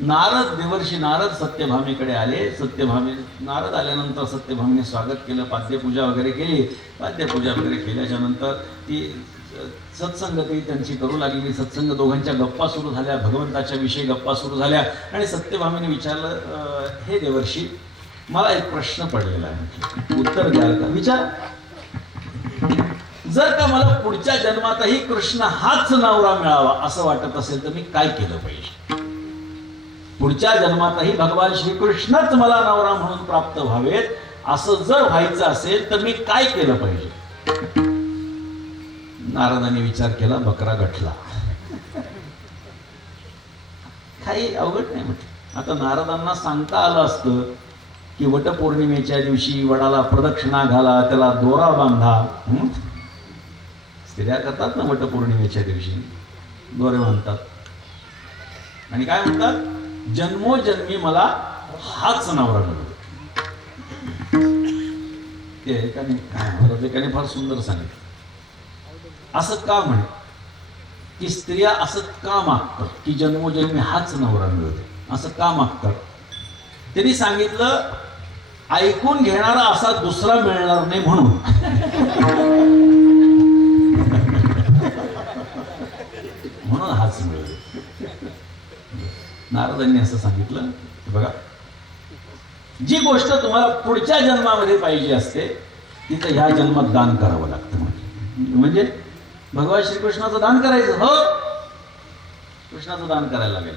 नारद देवर्षी नारद सत्यभामेकडे आले. सत्यभामे नारद आल्यानंतर सत्यभामेने स्वागत केलं, पाद्यपूजा वगैरे केली. पाद्यपूजा वगैरे केल्याच्या नंतर ती सत्संगती त्यांची करू लागली. सत्संग दोघांच्या गप्पा सुरू झाल्या, भगवंताच्या विषयी गप्पा सुरू झाल्या. आणि सत्यभामेने विचारलं, हे देवर्षी मला एक प्रश्न पडलेला आहे, उत्तर द्याल का? विचार. जर का मला पुढच्या जन्मातही कृष्ण हाच नवरा मिळावा असं वाटत असेल तर मी काय केलं पाहिजे? पुढच्या जन्मातही भगवान श्रीकृष्णच मला नवरा म्हणून प्राप्त व्हावेत असं जर व्हायचं असेल तर मी काय केलं पाहिजे? नारदाने विचार केला, बकरा गठला. काही अवघड नाही म्हटलं. आता नारदांना सांगता आलं असतं की वटपौर्णिमेच्या दिवशी वडाला प्रदक्षिणा घाला, त्याला दोरा बांधा. स्त्रिया करतात ना वटपौर्णिमेच्या दिवशी, दोरे बांधतात आणि काय म्हणतात, जन्मोजन्मी मला हाच नवरा मिळतो. ते एकाने फार सुंदर सांगितलं. असं का म्हणे की स्त्रिया असं का मागतात की जन्मोजन्मी हाच नवरा मिळतो, असं का मागतात? त्यांनी सांगितलं, ऐकून घेणारा असा दुसरा मिळणार नाही म्हणून. म्हणून हाच मिळतो. नारदांनी असं सांगितलं, बघा, जी गोष्ट तुम्हाला पुढच्या जन्मामध्ये पाहिजे असते तिथं ह्या जन्मात दान करावं लागतं. म्हणजे भगवान श्रीकृष्णाचं दान करायचं, हो कृष्णाचं दान करायला लागेल.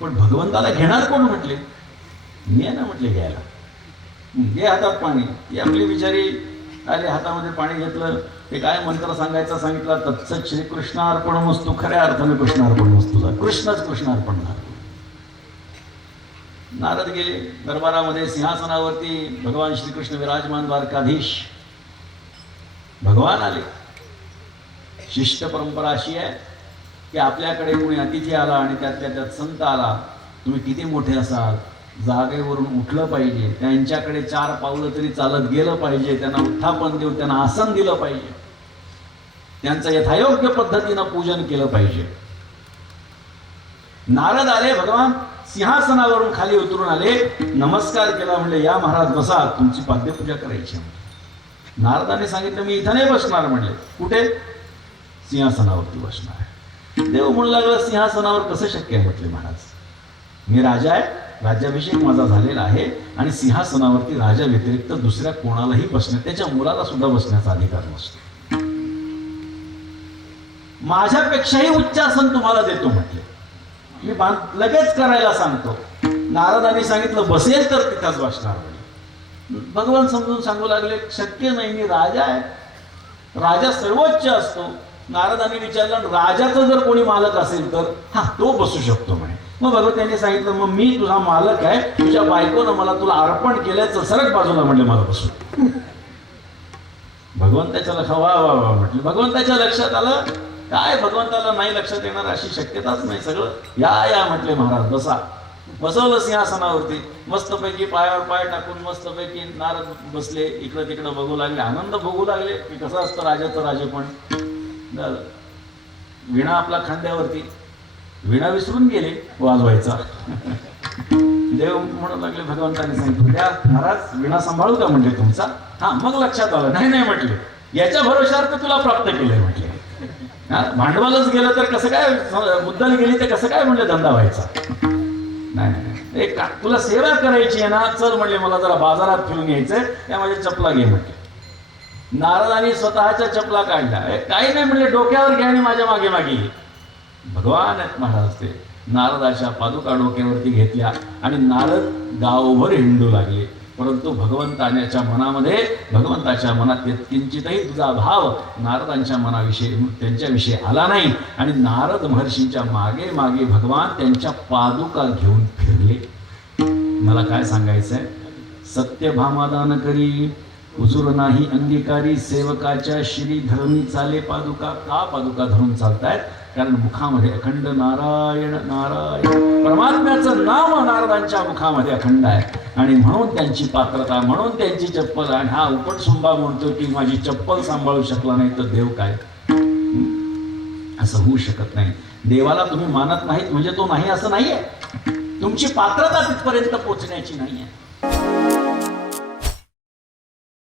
पण भगवंताला घेणार कोण म्हटले? मी आहे ना म्हटले घ्यायला. घे हातात पाणी. ती आपली बिचारी आले, हातामध्ये पाणी घेतलं. ते काय मंत्र सांगायचा सांगितला, तत्सत श्रीकृष्णार्पणमस्तु. खऱ्या अर्थाने कृष्णार्पणमस्तु. कृष्णच कृष्णार्पण झालं. नारद गेले दरबारामध्ये. सिंहासनावरती भगवान श्रीकृष्ण विराजमान, द्वारकाधीश भगवान आले. शिष्ट परंपरा अशी आहे की आपल्याकडे कोणी अतिथी आला आणि त्यात संत आला, तुम्ही किती मोठे असाल, जागेवरून उठलं पाहिजे, त्यांच्याकडे 4 पावलं तरी चालत गेलं पाहिजे, त्यांना उत्थापन देऊन त्यांना आसन दिलं पाहिजे, त्यांचं यथायोग्य पद्धतीनं पूजन केलं पाहिजे. नारद आले, भगवान सिंहासनावरून खाली उतरून आले, नमस्कार केला. म्हणले, या महाराज बसा, तुमची पाद्यपूजा करायची. नारदाने सांगितलं, मी इथं नाही बसणार. म्हणले, कुठे? सिंहासनावरती बसणार आहे. देव म्हणू लागला, सिंहासनावर कसं शक्य आहे? म्हटले, महाराज मी राजा आहे, राज्याभिषेक माझा झालेला आहे आणि सिंहासनावरती राजा व्यतिरिक्त दुसऱ्या कोणालाही बसण्या, त्याच्या मुलाला सुद्धा बसण्याचा अधिकार नसतो. माझ्यापेक्षाही उच्च आसन तुम्हाला देतो. म्हटले, मी लगेच करायला सांगतो. नारदांनी सांगितलं, बसेल तर तिथंच बसणार. भगवान समजून सांगू लागले, शक्य नाही, मी राजा आहे, राजा सर्वोच्च असतो. नारदांनी विचारलं, राजाचा जर कोणी मालक असेल तर हा तो बसू शकतो म्हणे. मग भगवंतांनी सांगितलं, मग मी तुझा मालक आहे, तुझ्या बायकोनं मला तुला अर्पण केल्याचं सरळ बाजूला म्हणले, मला बसू. भगवंताच्या वा म्हटलं. भगवंताच्या लक्षात आलं, काय भगवंताला नाही लक्षात येणार अशी शक्यताच नाही. सगळं या म्हटले, महाराज बसा. बसवलं सिंहासनावरती. मस्तपैकी पायावर पाय टाकून मस्तपैकी नारद बसले, इकडं तिकडं बघू लागले, आनंद भोगू लागले की कसं असतं राजाचं राजेपण. विणा आपला खांद्यावरती, विणा विसरून गेले वाजवायचा. देव म्हणू लागले, भगवंतांनी सांगितलं, द्या महाराज, विणा सांभाळू का? म्हणजे तुमचा. हा, मग लक्षात आलं. नाही म्हटले, याच्या भरोशावर तुला प्राप्त केलंय. म्हटले, भांडवलच गेलं तर कसं काय, मुद्दल गेली तर कसं काय म्हणले धंदा व्हायचा? नाही, एक तुला सेवा करायची आहे ना, चल म्हणले, मला जरा बाजारात फिरून यायचंय, त्या माझ्या चपला घे म्हटले. नारदांनी स्वतःच्या चपला काढल्या. काही नाही म्हणले, डोक्यावर घ्या आणि माझ्या मागे मागे. भगवान आहेत महाराज ते. नारदाच्या पादुका डोक्यावरती घेतल्या आणि नारद गावभर हिंडू लागले. परंतु भगवंताच्या मनात किंचितही तुझा भाव नारदांच्या मनाविषयी, त्यांच्याविषयी आला नाही. आणि नारद महर्षींच्या मागे मागे भगवान त्यांच्या पादुका घेऊन फिरले. मला काय सांगायचंय, सत्यभामादान करी हुजूर नाही अंगीकारी, सेवकाच्या श्री धरणी चाले पादुका. का पादुका धरून चालतायत? कारण मुखामध्ये अखंड नारायण नारायण परमात्म्याचं नाम नारदांच्या मुखामध्ये अखंड आहे. आणि म्हणून त्यांची पात्रता, म्हणून त्यांची चप्पल. आणि हा उपटसुंबा म्हणतो की माझी चप्पल सांभाळू शकला नाही तर देव काय? असं होऊ शकत नाही. देवाला तुम्ही मानत नाहीत म्हणजे तो नाही असं नाहीये. तुमची पात्रता तिथपर्यंत पोहोचण्याची नाहीये.